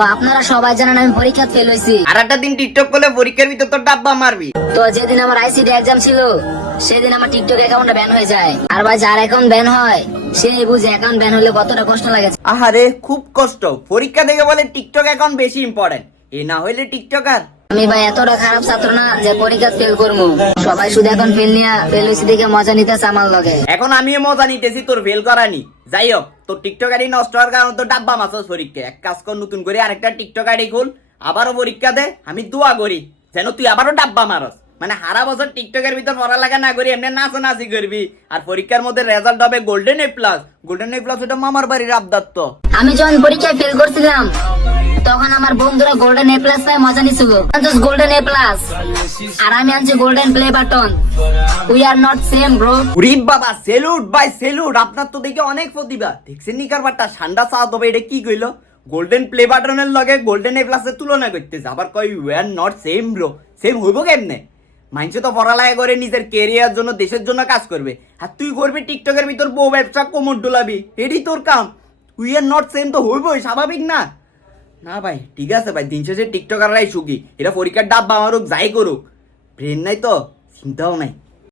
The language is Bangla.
তো আপনারা সবাই জানেন আমি পরীক্ষা ফেল হয়েছি। আর একটা দিন টিকটক করলে পরীক্ষার ভিতর তোর ডাব্বা মারবি। তো যেদিন আমার আইসিডি এক্সাম ছিল সেদিন আমার টিকটক অ্যাকাউন্টটা ব্যান হয়ে যায়। আর ভাই যার অ্যাকাউন্ট ব্যান হয় সে বুঝে অ্যাকাউন্ট ব্যান হলে কতটা কষ্ট লাগে। আহারে খুব কষ্ট। পরীক্ষা থেকে বলে টিকটক অ্যাকাউন্ট বেশি ইম্পর্টেন্ট, এ না হইলে টিকটকার। আমি ভাই এতটা খারাপ ছাত্র না যে পরীক্ষা ফেল করবো। সবাই শুধু এখন ফেল নিয়ে ফেল হয়েছি দেখে মজা নিতেছে আমার লগে। এখন আমিও মজা নিতেছি তোর ফেল করানি। যাই হোক, তোর টিকটক আইডি নষ্ট হওয়ার কারণে তো ডাব্বা মাছস পরীক্ষা। এক কাজ কর, নতুন করে আরেকটা টিকটক আইডি খুল, আবারও পরীক্ষা দে। আমি দোয়া করি যেন তুই আবারও ডাব্বা মারস। মানে সারা বছর টিকটকের ভিতর পড়ালেখা না করি এমনি নাচানাচি করবি, আর পরীক্ষার মধ্যে রেজাল্ট হবে golden A plus. Golden A plus এটা মামার বাড়ির আবদার। তো আমি যখন পরীক্ষায় ফেল করছিলাম তখন আমার বন্ধুরা গোল্ডেন এ প্লাস পায় মজা নিছিল। গোল্ডেন এ প্লাস আর আমি আনছি golden play button. We are not same bro. উরি বাবা, সেলুট ভাই সেলুট। আপনার তো দেখে অনেক প্রতিভা। দেখছেন নি কারবারটা ঠান্ডা চা তবে এটা কি কইলো? গোল্ডেন প্লে বাটনের লগে গোল্ডেন এ প্লাসের তুলনা করতেছে, আবার কই we are not same bro. Same হইব কেমনে? মানুষ তো পড়ালেখা করে নিজের কেরিয়ার জন্য দেশের জন্য কাজ করবে, আর তুই করবি টিকটকের ভিতর বউ ব্যবসা কোমর ডোলাবি। এটাই তোর কাম। উই আর নট সেম তো হইবই, স্বাভাবিক না? না ভাই ঠিক আছে ভাই, দিন শেষে টিকটকাররাই সুখী। এরা পরীক্ষার ডাব্বা মারুক যাই করুক, ব্রেন নাই তো চিন্তাও নাই।